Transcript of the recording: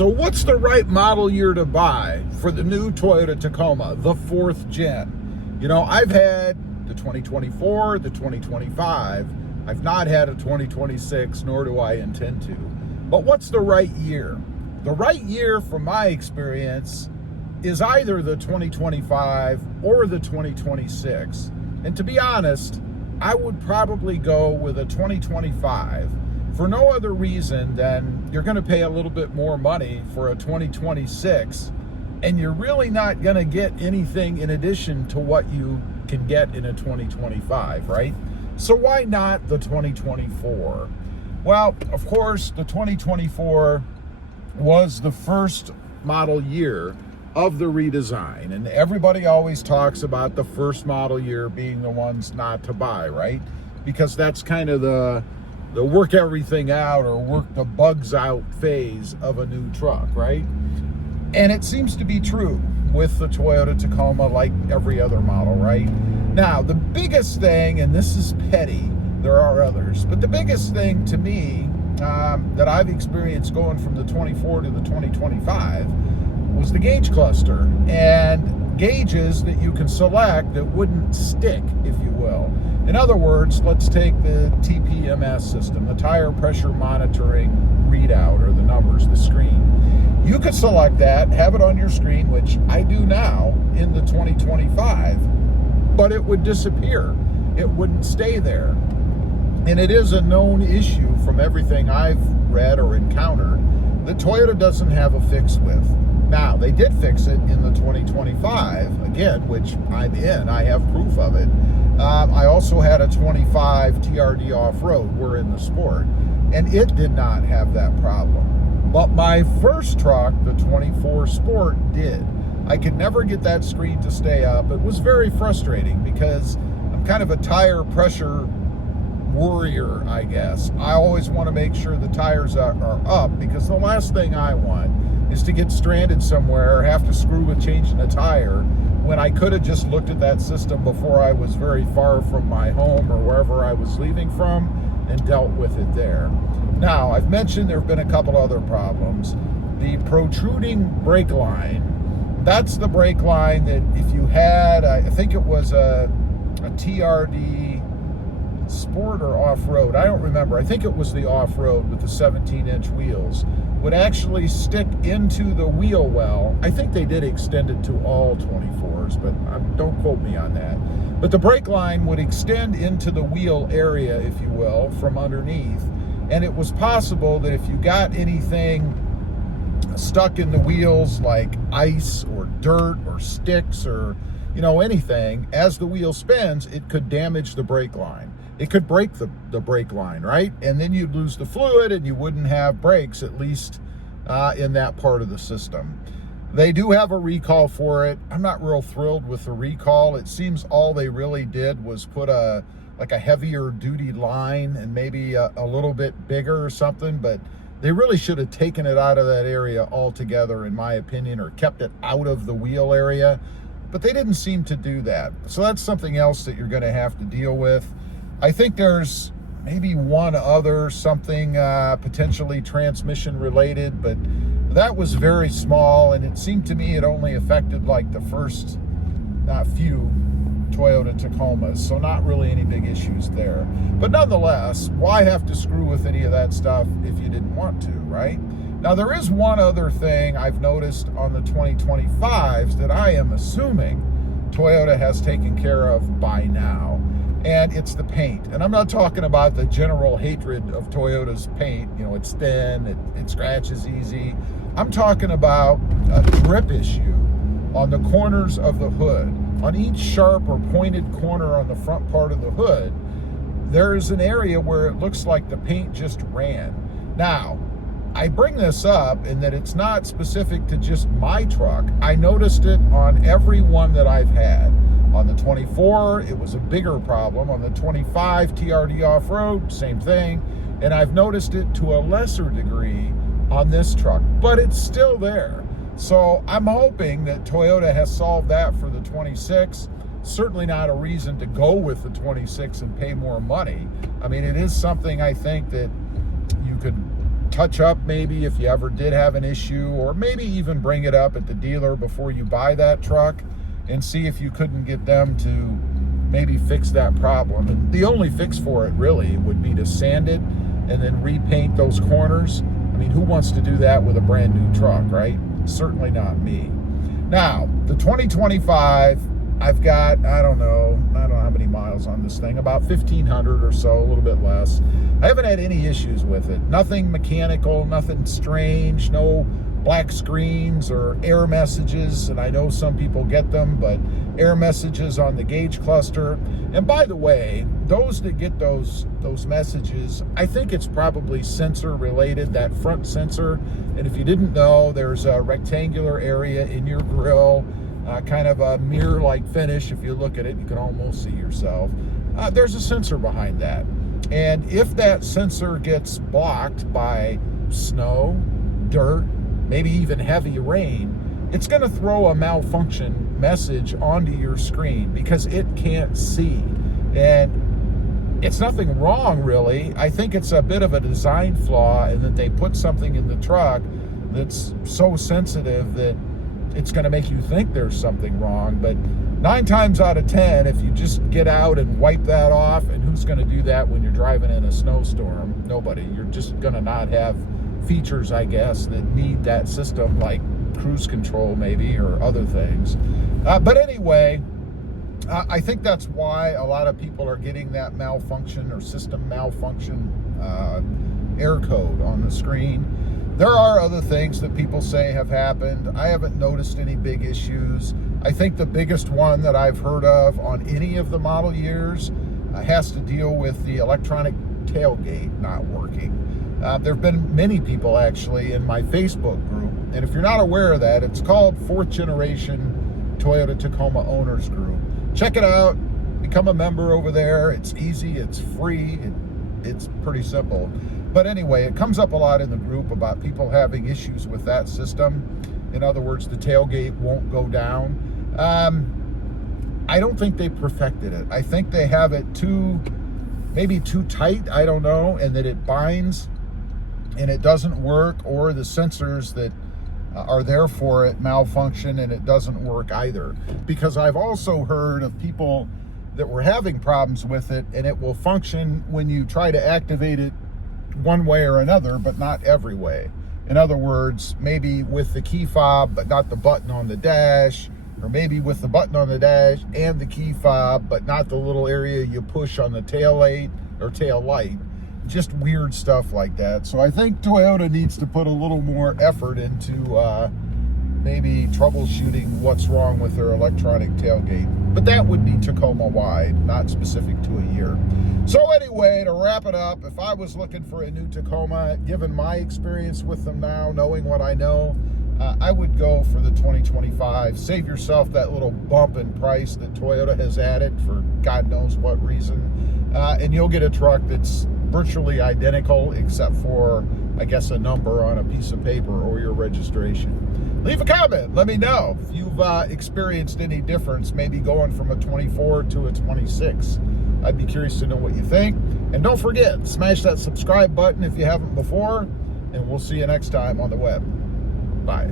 So what's the right model year to buy for the new Toyota Tacoma, the 4th gen? You know, I've had the 2024, the 2025. I've not had a 2026, nor do I intend to. But what's the right year? The right year, from my experience, is either the 2025 or the 2026. And to be honest, I would probably go with a 2025 for no other reason than you're going to pay a little bit more money for a 2026, and you're really not going to get anything in addition to what you can get in a 2025, right? So why not the 2024? Well, of course, the 2024 was the first model year of the redesign, and everybody always talks about the first model year being the ones not to buy, right? Because that's kind of the work everything out or work the bugs out phase of a new truck, right? And it seems to be true with the Toyota Tacoma, like every other model, right? Now, the biggest thing, and this is petty, there are others, but the biggest thing to me that I've experienced going from the 24 to the 2025 was the gauge cluster, and gauges that you can select that wouldn't stick, if you will. In other words, let's take the TPMS system, the tire pressure monitoring readout, or the numbers, the screen. You could select that, have it on your screen, which I do now in the 2025, but it would disappear. It wouldn't stay there. And it is a known issue from everything I've read or encountered that Toyota doesn't have a fix with. Now, they did fix it in the 2025, again, which I'm in. I have proof of it. I also had a 25 TRD off-road. We're in the Sport, and it did not have that problem. But my first truck, the 24 Sport, did. I could never get that screen to stay up. It was very frustrating because I'm kind of a tire pressure warrior, I guess. I always want to make sure the tires are up, because the last thing I want is to get stranded somewhere or have to screw with changing a tire when I could have just looked at that system before I was very far from my home or wherever I was leaving from and dealt with it there. Now, I've mentioned there have been a couple other problems. The protruding brake line, that's the brake line that if you had, I think it was a TRD Sport or off-road, I don't remember. I think it was the off-road with the 17-inch wheels, would actually stick into the wheel well. I think they did extend it to all 24s, but don't quote me on that. But the brake line would extend into the wheel area, if you will, from underneath. And it was possible that if you got anything stuck in the wheels, like ice or dirt or sticks or, you know, anything, as the wheel spins, it could damage the brake line. It could break the brake line, right? And then you'd lose the fluid and you wouldn't have brakes, at least in that part of the system. They do have a recall for it. I'm not real thrilled with the recall. It seems all they really did was put a heavier duty line and maybe a little bit bigger or something, but they really should have taken it out of that area altogether, in my opinion, or kept it out of the wheel area. But they didn't seem to do that. So that's something else that you're going to have to deal with. I think there's maybe one other something potentially transmission related, but that was very small, and it seemed to me it only affected like the first few Toyota Tacomas, so not really any big issues there. But nonetheless, why have to screw with any of that stuff if you didn't want to, right? Now, there is one other thing I've noticed on the 2025s that I am assuming Toyota has taken care of by now, and it's the paint. And I'm not talking about the general hatred of Toyota's paint. You know, it's thin, it scratches easy. I'm talking about a grip issue on the corners of the hood. On each sharp or pointed corner on the front part of the hood, there is an area where it looks like the paint just ran. Now, I bring this up in that it's not specific to just my truck. I noticed it on every one that I've had. On the 24, it was a bigger problem. On the 25 TRD off-road, same thing. And I've noticed it to a lesser degree on this truck, but it's still there. So I'm hoping that Toyota has solved that for the 26. Certainly not a reason to go with the 26 and pay more money. I mean, it is something I think that you could touch up maybe if you ever did have an issue, or maybe even bring it up at the dealer before you buy that truck and see if you couldn't get them to maybe fix that problem. And the only fix for it really would be to sand it and then repaint those corners. I mean, who wants to do that with a brand new truck, right? Certainly not me. Now, the 2025, I've got, I don't know how many miles on this thing, about 1,500 or so, a little bit less. I haven't had any issues with it. Nothing mechanical, nothing strange, no black screens or error messages, and I know some people get them, but error messages on the gauge cluster. And by the way, those that get those messages, I think it's probably sensor related, that front sensor. And if you didn't know, there's a rectangular area in your grille, kind of a mirror-like finish. If you look at it, you can almost see yourself. There's a sensor behind that. And if that sensor gets blocked by snow, dirt, maybe even heavy rain, it's going to throw a malfunction message onto your screen because it can't see. And it's nothing wrong, really. I think it's a bit of a design flaw in that they put something in the truck that's so sensitive that it's going to make you think there's something wrong. But 9 times out of 10, if you just get out and wipe that off, and who's going to do that when you're driving in a snowstorm? Nobody. You're just going to not have features, I guess, that need that system, like cruise control maybe, or other things. But anyway, I think that's why a lot of people are getting that malfunction or system malfunction error code on the screen. There are other things that people say have happened. I haven't noticed any big issues. I think the biggest one that I've heard of on any of the model years has to deal with the electronic tailgate not working. There have been many people actually in my Facebook group, and if you're not aware of that, it's called 4th Generation Toyota Tacoma Owners Group. Check it out, become a member over there. It's easy, it's free, it's pretty simple. But anyway, it comes up a lot in the group about people having issues with that system. In other words, the tailgate won't go down. I don't think they perfected it. I think they have it maybe too tight, I don't know, and that it binds and it doesn't work, or the sensors that are there for it malfunction and it doesn't work either. Because I've also heard of people that were having problems with it, and it will function when you try to activate it one way or another, but not every way. In other words, maybe with the key fob, but not the button on the dash, or maybe with the button on the dash and the key fob, but not the little area you push on the tail light or tail light. Just weird stuff like that. So I think Toyota needs to put a little more effort into maybe troubleshooting what's wrong with their electronic tailgate. But that would be Tacoma wide, not specific to a year. So anyway, to wrap it up, if I was looking for a new Tacoma, given my experience with them now, knowing what I know, I would go for the 2025. Save yourself that little bump in price that Toyota has added for God knows what reason. And you'll get a truck that's virtually identical except for, I guess, a number on a piece of paper or your registration. Leave a comment. Let me know if you've experienced any difference, maybe going from a 24 to a 26. I'd be curious to know what you think. And don't forget, smash that subscribe button if you haven't before, and we'll see you next time on the web. Bye.